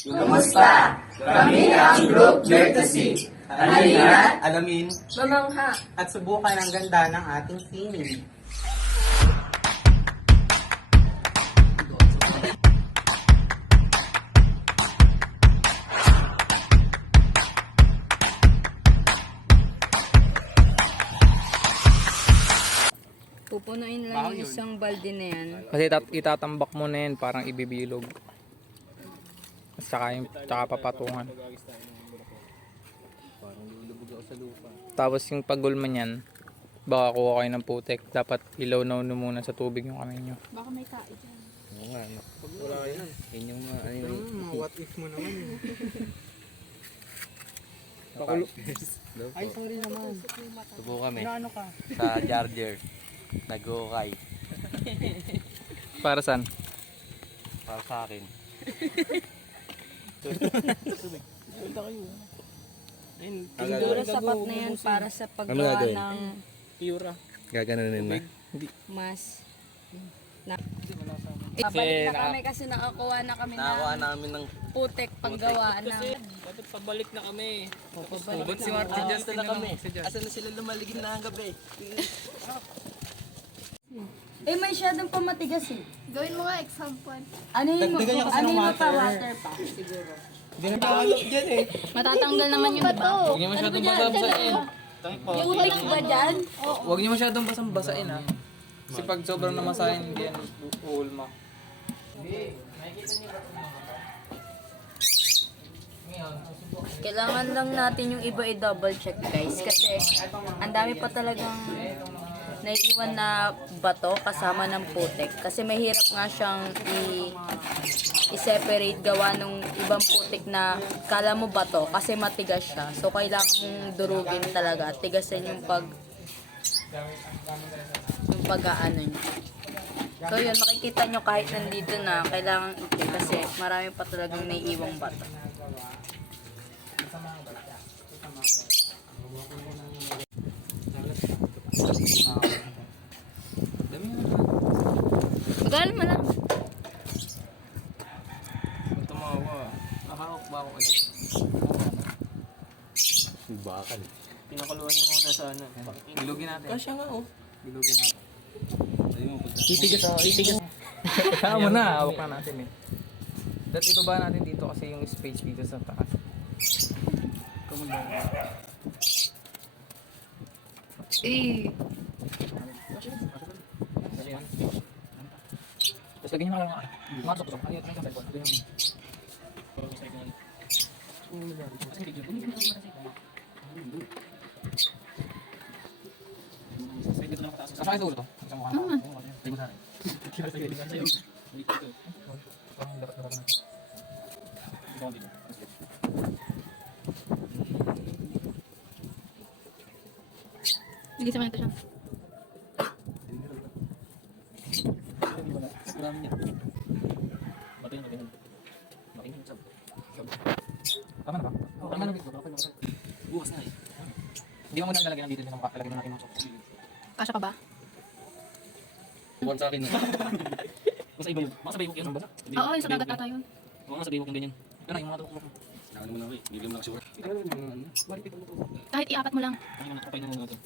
Kumusta? Kami ang Group Courtesy. Halina't Alamin mamangha. at subukan ang ganda ng ating sining. Pupunuin lang yung isang balde na yan. Kasi itatambak mo na yan, parang ibibilog. At saka papatungan. Tapos yung pagulma niyan, baka kuha kayo ng putek. Dapat ilaw na muna sa tubig yung kamay nyo. Baka may kain dyan. Oo nga, no. Wala yan. Yan yung mga ano yung... What if mo naman yun? Ay, isang rin naman. Subo kami Ano ka? sa Charger. Nag-okay. Para saan? Para sa akin. Siguro sapat na yan para sa Ano paggawa gagawin? ng Gaganonin na. mas. Kasi Pabalik na kami kasi nakakuha na kami Nakakuha ng namin ng... putek paggawa ng... Dapat pabalik na kami. Pabalik Si na. Martin Ah, Justin na kami. Si Justin. Asan na sila lumaligid na ang gabi? Eh, may shadong pamatigas eh. Gawin mo nga example. Ano yung Dagdagan niya kasi ng pa water. water pa? Siguro. Hindi na nakakalap dyan eh. Matatanggal naman yun, diba? Huwag niyo masyadong basa-basain. Yung utik ba dyan? Huwag niyo masyadong basang-basain ha. Kasi pag sobrang namasahin, hindi yan uulma. Kailangan lang natin yung iba i-double check guys kasi ang dami pa talagang naiiwan na bato kasama ng putek kasi mahirap nga siyang i-separate gawa ng ibang putik na kala mo bato kasi matigas siya, so kailangan mong durugin talaga, tigasin yung pag-aano niya. So yun, makikita nyo kahit nandito na kailangan i-check kasi marami pa talagang naiiwang bato. Magaling mo lang. Tumawa. Nakahawak ba ako ulit? Bakal. Pinakuluan niyo muna sa ano. Bilugin natin. Kasya nga oh. Bilugin natin. Titigas. Kaya mo na, hawak na natin eh. Dati ibaba natin dito kasi yung space dito sa taas. Eh. Tapos lagyan niyo mga sok-sok. Ano yung cellphone? Ito yung... Saan sa ulo to? Sa mukha mo? Ligo sa akin. Parang dapat natin. Ito ang dito. Sige, sama nito siya. Tama na ba? Tama na ba? Bukas na eh. Hindi mo muna lalagyan ng dito yung makalagyan natin ng sok. Kasya ka ba? Buwan sa akin. Basta iba yun. Baka sabihin ko yung basa. Oo, yung sa dagat ata yun. Oo nga, sabihin ko kung ganyan. Ito na, yung mga tukok mo. Sinakan naman ako eh. Bibili mo na kasi wala. Kahit iapat mo lang. Ano yung nakapay na muna ito?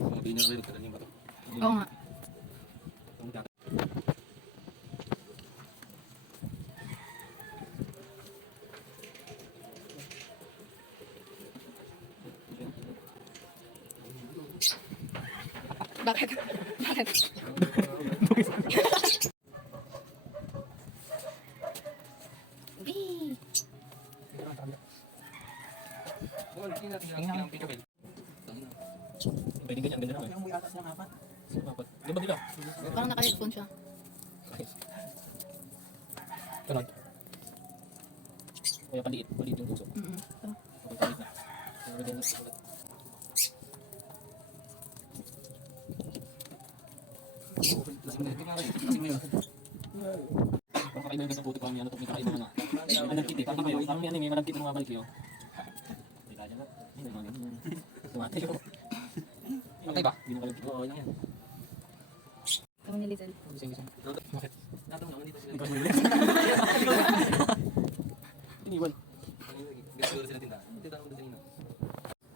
Mga bini na rin. Kailan yung bato? Oo nga. Bakit? Bakit? Bee! Pwede ganyan, ganda naman. Yung may atas ng apat. Di ba dila? Parang naka-headphone siya. Ganon. Kaya paliit yung puso. Okay, paliit na. Pwede na ulit. Lasing mo yun. Parang kakaiba yung gandang puto ko ang yan. Ito may kakaiba na. Malagkit eh. Parang kayo. Parang yan eh. May malagkit na mga balik yun. Hindi kaya na. Hindi na mga ganyan. Tumatay ko. Okay ba? Hindi mo kalagkit. Oo, yan yan. Kami ni Lizel. Gising. Bakit? Natong naman dito sila. iniwan? Siguro sila tindahan. Hindi tayo doon sa inyo.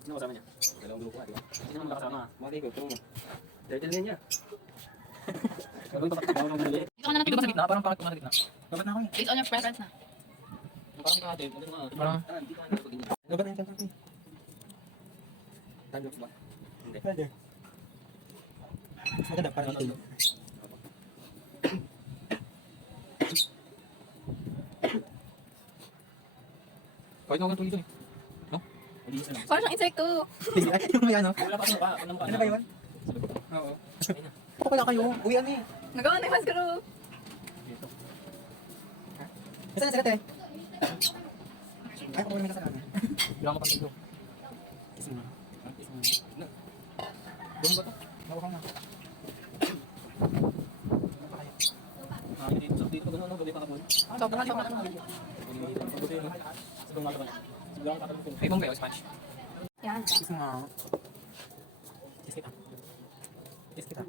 Sino kasama niya? Dalawang grupo nga, di ba? Sino naman makasama? Mga tigo, ito mo. Turtle din niya. Gagawin pa pati ng dali. Dito ka na lang. Dito ba sa gitna? Parang pangit ko sa gitna. Dapat na ako eh. Based on your preference na. Parang kahati. Parang, Hindi ka na pag ganyan. Dapat na yung tanong. Tandok ba? Hindi. Pwede. Mas maganda para dito. kahit ako ganito dito eh. Hindi isa lang. Parang siyang insekto. Ay, yung may ano. Wala pa ano pa. Ano ba yun? Oo. Ako pala kayo. Uwi ano eh. Nagawa na yung mas group. Saan na sila te? Ay, ako naman kasalanan. Hindi ako mapagpagdo. Kiss mo. Kiss mo. Doon ba to? Hawakan na. Dito pag ano, gabi pa kapon. Sobrang sobrang. Pagbuti yun. Sa mga kapon. Siguro ang tatanong ko. Ay, bong kayo, Spanish. Yan. Kiss mo. Kiss kita. Kiss kita.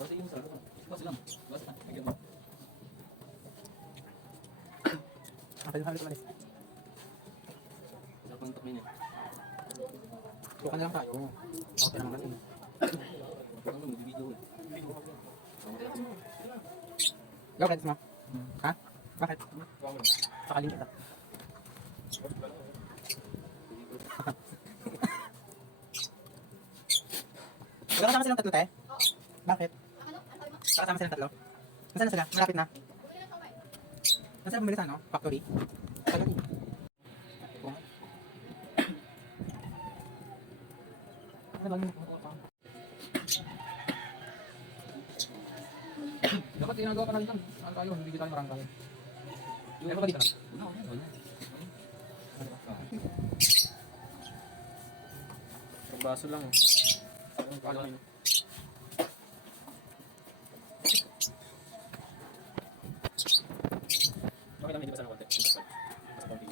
Basta yung sarap. Basta lang. Basta. Agad mo. Ako yung halit umalis. Sarap ang takmin niya. Bukan na lang tayo. Ako tayo naman ganun. Parang mag-video eh. Go, kiss mo. Ha? Bakit? Sakaling kita. Kasama silang tatlo, te? Bakit? Kasama silang tatlo? Nasaan na sila? Malapit na? Nasaan bumili sa ano? Factory? Tagal yun. Ano ba yun? Dapat ginagawa pa natin lang. Ano tayo, hindi tayo marangkay. Meron ba dito na? Pagbaso lang. Ano? Okay lang, hindi ba sana konti? Basta konti.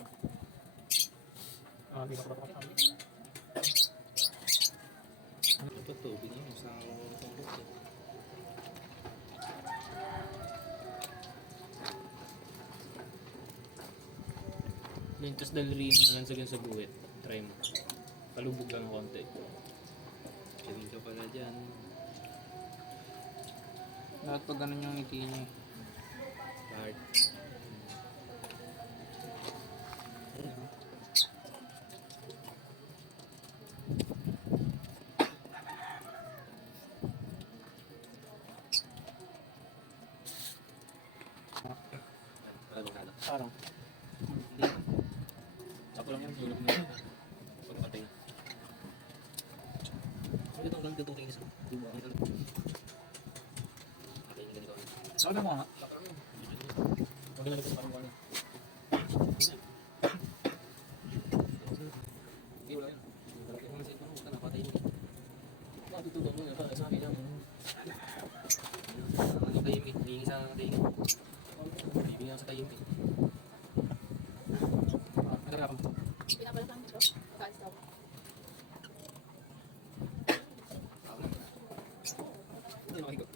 Hindi ka pa pa. Ito to, binigyan mo sa buket. Lintas daliri mo na lang sa buwit. Try mo. Palubog lang konti. Sabihin ka pala dyan. Dapat pag ganun yung ngiti niya eh. Start. Parang. Hindi. Ako lang yan. Tulog mo yan. Pagpatay. Ito lang dito tingin sa duwa. Okay, ganito. Sabi mo nga. Huwag na sa parang hindi, wala yan. Malaki mo na sa ito. Huwag ka na, patay mo. Tutulog mo. Sabi lang. Ano tayim eh. Hihingi sa tayim. Bibigyan sa tayim eh. Ano kaya ako? Pinapala sa intro. Pagkaalis daw. Hindi makikot.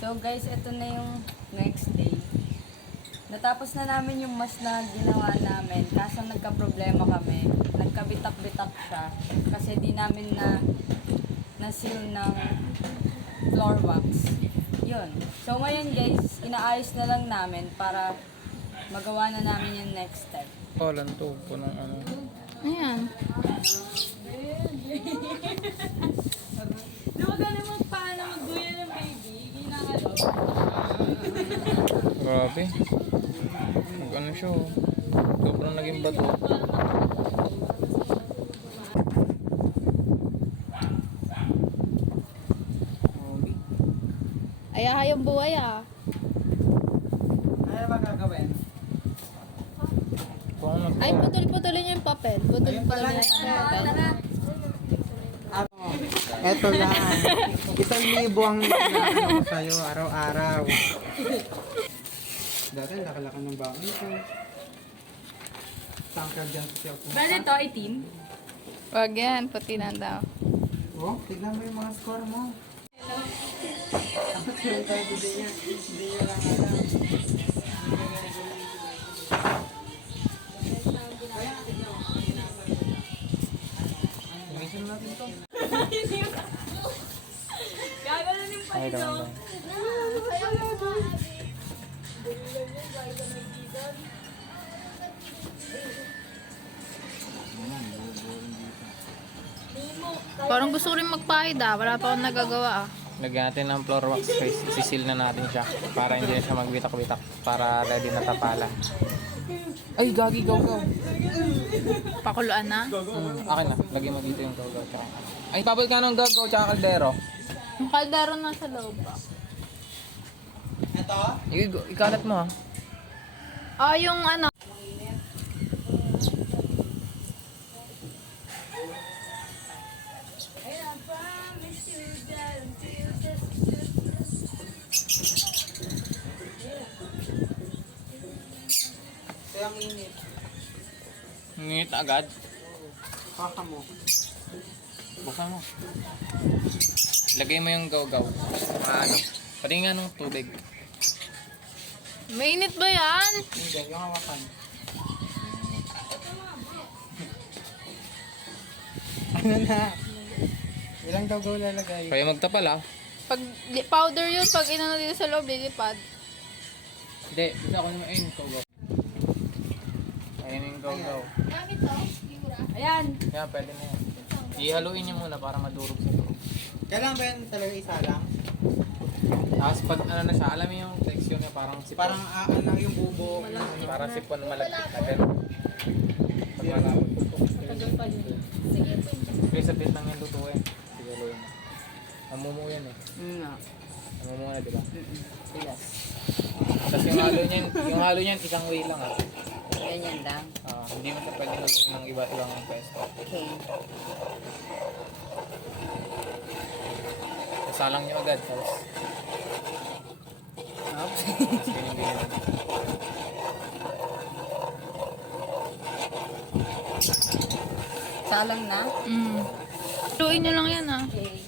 So guys, ito na yung next day. Natapos na namin yung mas na ginawa namin. Kaso nagka-problema kami. Nagkabitak-bitak siya. Kasi di namin na-seal ng floor wax. Yun. So ngayon guys, inaayos na lang namin para magawa na namin yung next step. Palan to, punong ano. Ayan. Huwag ka naman paano magduya ng baby. Ginakalo. Grabe. Ano siya oh. Sobrang naging bato. Ayaha yung buhay ah. Ano ba gagawin? Kung ano Ay, putol-putulin niyo yung papel. Putol-putulin niyo yung papel. Eto lang. 1,000 ang ano ko sa'yo araw-araw. Dati nakalakan ng baon ko. Tangkal dyan siya po. Pwede to, itim? Wag yan, puti na daw. Oh, tignan mo yung mga score mo. Tumisin natin to. Gaganunin pa Ay, ito. tama ba? Parang gusto ko rin magpahid Wala pa akong nagagawa Lagyan natin ng floor wax guys. Sisil na natin siya. Para hindi na siya magbitak-bitak. Para ready na tapalan. Ay, gagi, gaw-gaw. Pakuluan na. Akin na. Lagyan mo dito yung gaw-gaw. Tsaka. Ay, pabal ka ng gaw-gaw tsaka kaldero. Yung kaldero nasa loob pa. Ito? Ikalat mo Yung ano. Kaya ang init. Ngit agad. Kaka mo. Buksan mo. Lagay mo yung gaw-gaw. Ano. Pati nga nung tubig. Mainit ba yan? Hindi, yung hawakan. Ano na? Ilang gaw-gaw lalagay? Kaya magtapal Pag powder yun, pag inano dito sa loob, lilipad. Hindi. Bisa ako naman. Ayun, gaw-gaw. Ayun yung gaw-gaw. Ayan. Yan, pwede na yan. Ihaluin niyo muna para madurog sa loob. Kailangan ba yan talaga isa lang? Tapos pag ano na siya, alam mo yung texture niya parang sipon. Parang ano lang yung bubo. Parang sipon malagkit na gano'n. Pag malapot. Tagal pa yun. Sige, sa bit lang yung lutuin. Sige, lutuin mo. Namumuo yan Nga. Namumuo na, di ba? Bilas. Tapos yung halo niyan, isang way lang Ganyan lang. Hindi mo siya pwede haluin ng iba ibang pwesto. Okay. Salang niyo agad, tapos Oops. ganyan-ganyan. Salang na. Luin nyo lang yan Okay.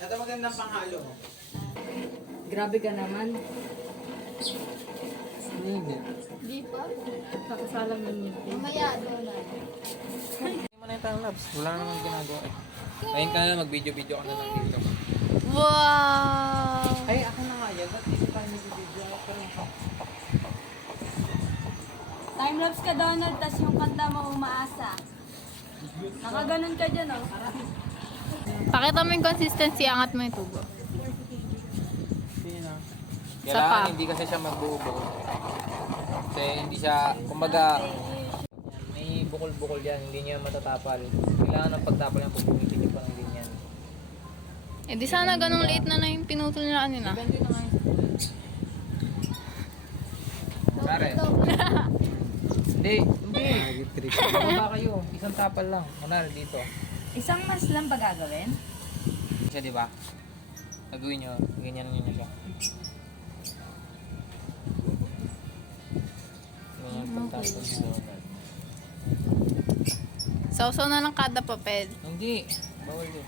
Ito magandang panghalo. Grabe ka naman. Di pa? Kakasalang yun yun. Mamaya, doon na. Hindi mo na yung time lapse. Wala naman ginagawa Ayun ka na, mag-video-video ka na lang dito. Wow! Ay, ako na nga yan. Ba't hindi pa nag-video? Timelapse ka, Donald, tas yung kanta mo umaasa. Nakaganon ka dyan, oh. Pakita mo yung consistency, angat mo yung tubo. Sino? Kailangan hindi kasi siya magbuo-buo. Kasi hindi siya, kumbaga, may bukol-bukol yan, hindi niya matatapal. Kailangan ng pagtapal niya, pupumitin niyo pa ng ganyan. Eh di sana ganong liit na yung pinutol nila kanina. Depende na nga yung Sare. Hindi. Baba kayo, isang tapal lang. Kunwari dito. Isang mas lang ba gagawin? Siya, di ba? Gagawin nyo, ganyan nyo siya. Ganyan yung pagtapal nyo. Sausaw na ng kada papel. Hindi. Bawal yun.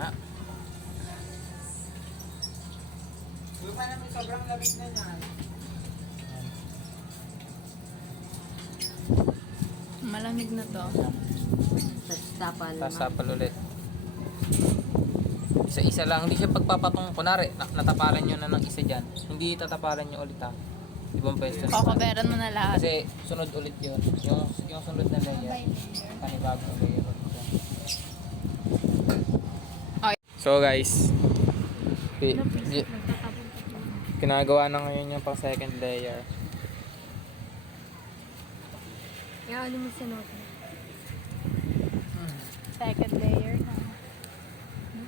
Ha? Uy, pa namin sobrang labig na niyan. Malamig na to. Tapos tapal. Tapos tapal ulit. Isa-isa lang. Hindi siya pagpapatong. Kunwari, natapalan nyo na ng isa dyan. Hindi tatapalan nyo ulit ha. Ibang pwesto na. Kakaberan mo na lahat. Kasi sunod ulit yun. Yung sunod na layer. Panibagong layer ulit yun. Okay. So guys, ginagawa na ngayon yung pang second layer. Kaya ano mo sinot? Second layer na.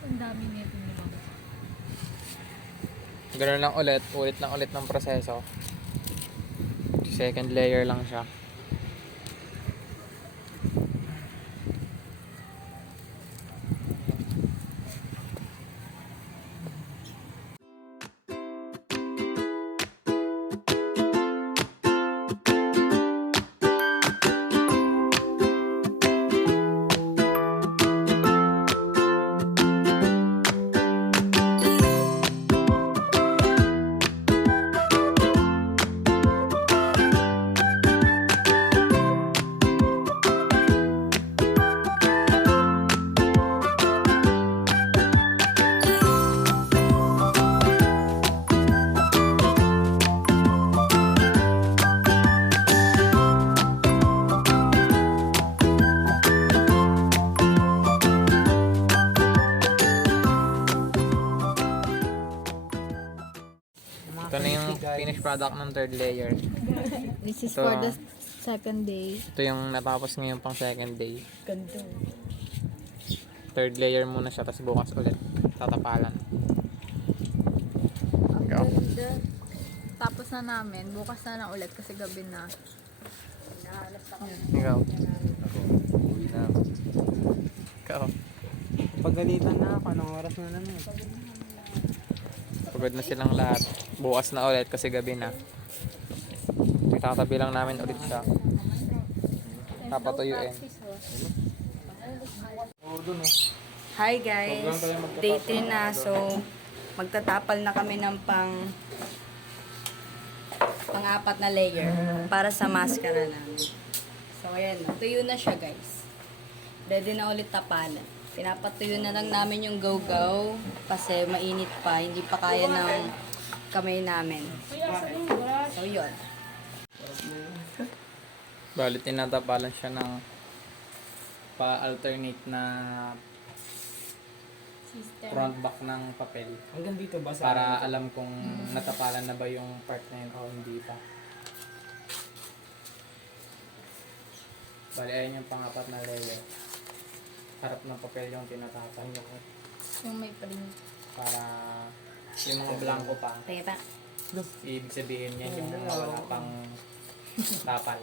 Ang dami nito nila. Ganun lang ulit ng proseso. Second layer lang siya. Ito na yung finished product ng third layer. This is Ito, for the second day. Ito yung natapos ngayon pang second day. Ganda. Third layer muna siya, tapos bukas ulit tatapalan. Ang Ikaw. ganda. Tapos na namin. Bukas na lang ulit kasi gabi na. Ikaw. Ikaw. Pagalitan na ako, anong oras na naman? Pagod na silang lahat. Bukas na ulit kasi gabi na. Itatabi lang namin ulit siya. Papatuyuin. Hi guys, day 3 na. So, magtatapal na kami ng pang-apat na layer para sa mascara namin. So, ayan na. Tuyo na siya guys. Ready na ulit tapalan. Pinapatuyo na lang namin yung go-go kasi mainit pa. Hindi pa kaya ng kamay namin. So, yun. Bali, tinatapalan siya ng pa-alternate na front back ng papel. Hanggang dito ba Para alam kung natapalan na ba yung part na yun o hindi pa. Bali, ayun yung pangapat na layer. Harap ng papel yung tinatapan nyo. Yung may print. Para yung mga blanco pa, Tingnan pa. ibig sabihin yan yung mga wala pang tapal.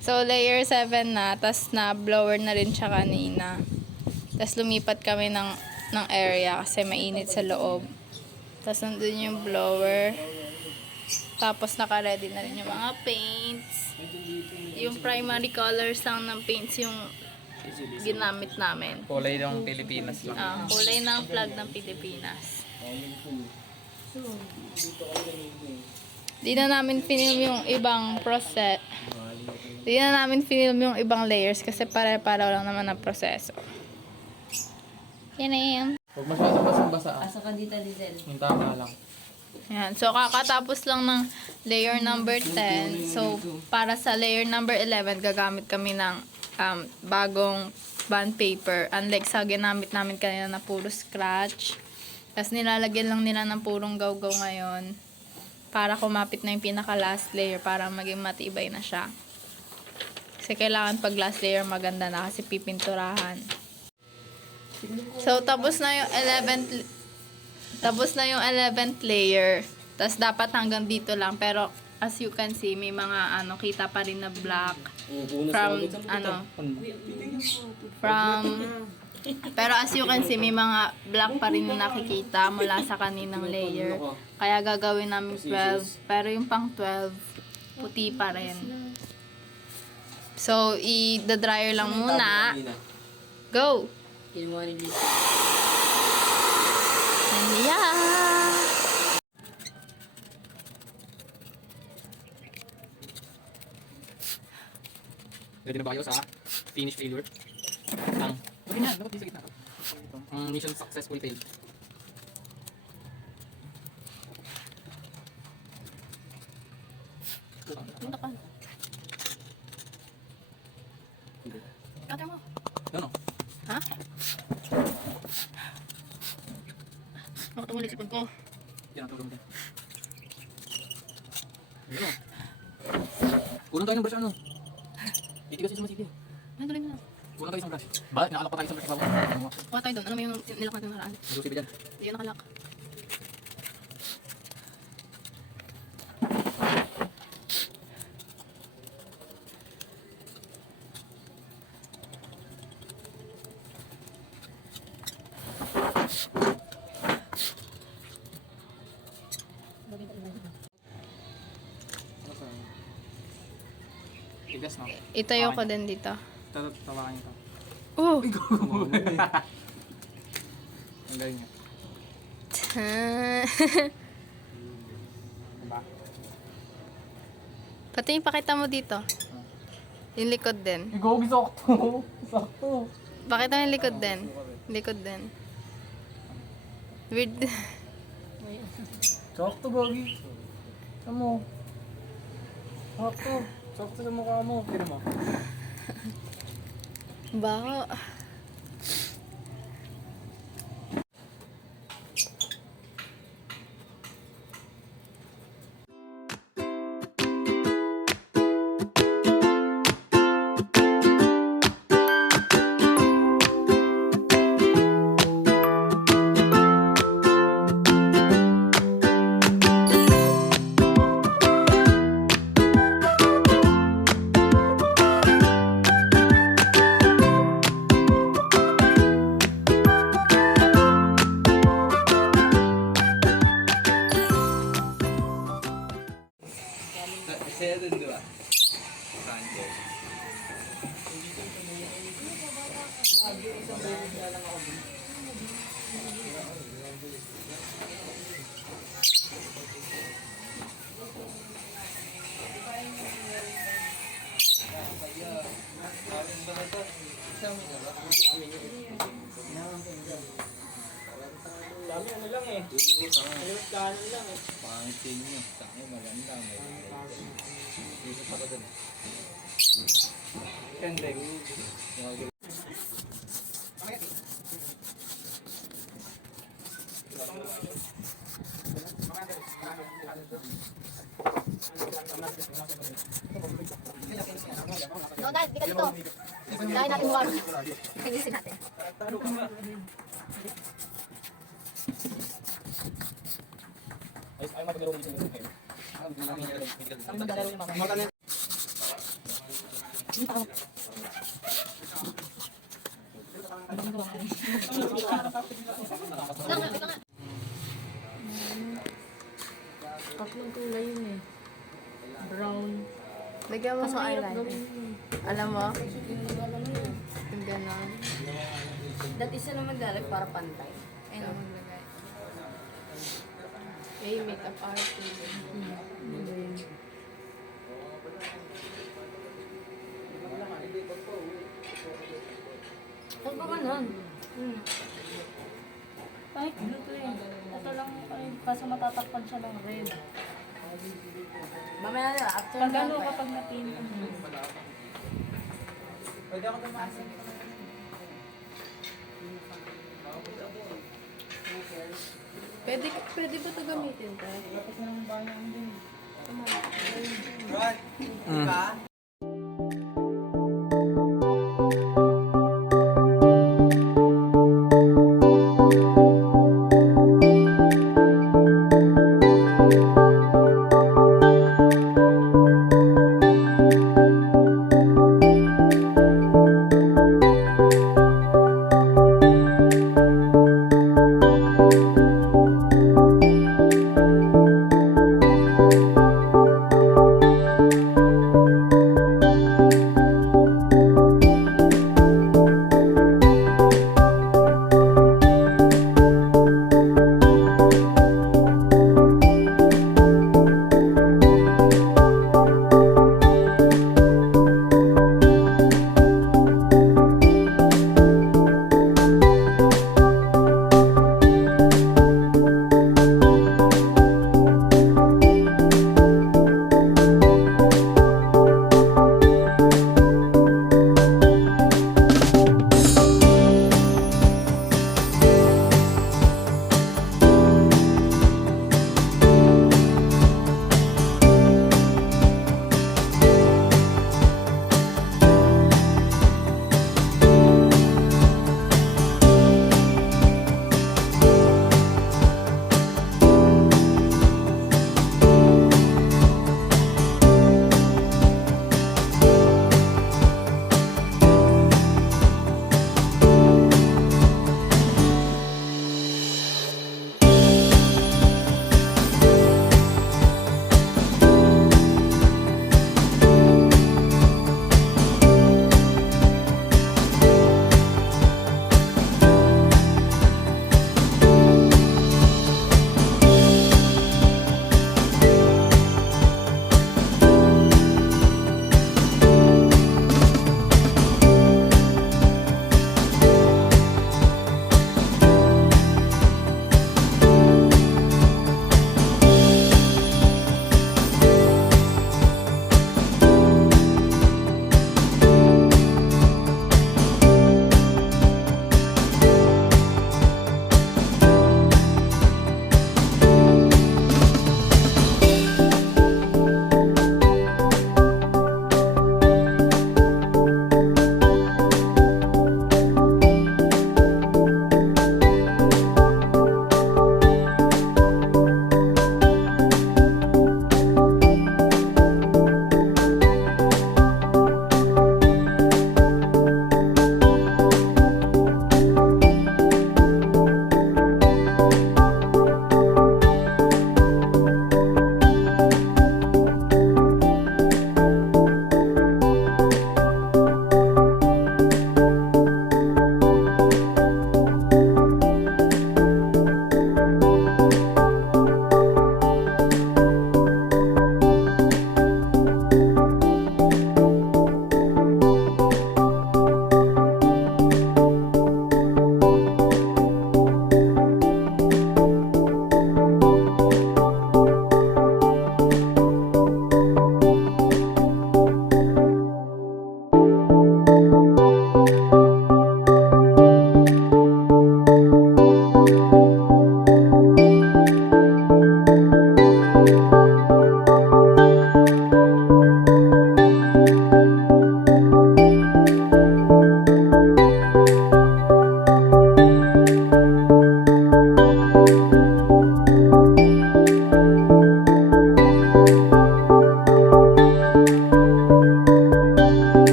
So, layer 7 na. Tapos na blower na rin siya kanina. Tapos lumipat kami ng area kasi mainit sa loob. Tapos nandun yung blower. Tapos naka-ready na rin yung mga paints. Yung primary colors lang ng paints yung ginamit namin. Kulay ng Pilipinas lang. Kulay ng flag ng Pilipinas. Di na namin film yung ibang process. Di na namin film yung ibang layers kasi pare-para lang naman ang proseso. Yan na yan. Huwag masyadong basang-basa. Asa ka dito, Lizel? Yung tama lang. Yan. So, kakatapos lang ng layer number 10. So, para sa layer number 11, gagamit kami ng bagong bond paper. Unlike sa ginamit namin kanina na puro scratch. Tapos nilalagyan lang nila ng purong gaw-gaw ngayon. Para kumapit na yung pinaka-last layer para maging matibay na siya. Kasi kailangan pag last layer maganda na kasi pipinturahan. So, tapos na yung 11th layer. Tapos dapat hanggang dito lang. Pero as you can see, may mga kita pa rin na black. Pero as you can see, may mga black pa rin na nakikita mula sa kaninang layer. Kaya gagawin namin 12. Pero yung pang 12, puti pa rin. So, i-dryer lang muna. Go! Kinuha ni Lizel. Yeah! Ready na ba kayo sa finish failure? Okay na, dapat di sa gitna. Ang mission successful failed. Punta ka. Cutter mo. No. Ha? Ako tumulit sipon ko. Yan ang tulong din. Yan o. Kulang tayo ng brush ano. Titigas yung sumasipin. Ay, galing na. Kulang Wala tayo isang brush. Bakit? Nakalak pa tayo sa brush. Kuha tayo doon. Ano mo yung nilak natin nakaraan? Susi ba dyan? Hindi yun nakalak. Tigas, no? Itayo ko din dito. Tawakan niyo to. Oh! Ang galing niya. Diba? Pati yung pakita mo dito. Yung likod din. Ikaw, sakto. Sakto. Pakita mo yung likod din. Likod din. Weird. Sakto, Gogi. Ano mo? Sakto. Sakto sa mukha mo. Tira mo. Baho. Saya dun, di ba? Sanchez. Dami ano lang eh. Kanan lang eh. Pangit sa inyo. Sa akin, maganda. Dito pa ko dun. Kendrick. No, guys, di ka dito. Dahil natin mukha. Tingin natin. Ay, mapaglaro dito. Tatlong kulay yun eh. Brown. Lagyan mo Mas sa mahirap eyeliner. gawin yun. Alam mo? Alam mo yun. Yung ganon. Dati isa lang maglalagay para pantay. Ayun ang maglagay. May makeup artist. Huwag ba ganun? Kahit blue to eh. Ito lang kaso matatakpan siya ng red. Mamaya na, after pag ano kapag natin. Pwede ako tumasin. Pwede ba ito gamitin tayo? Diba?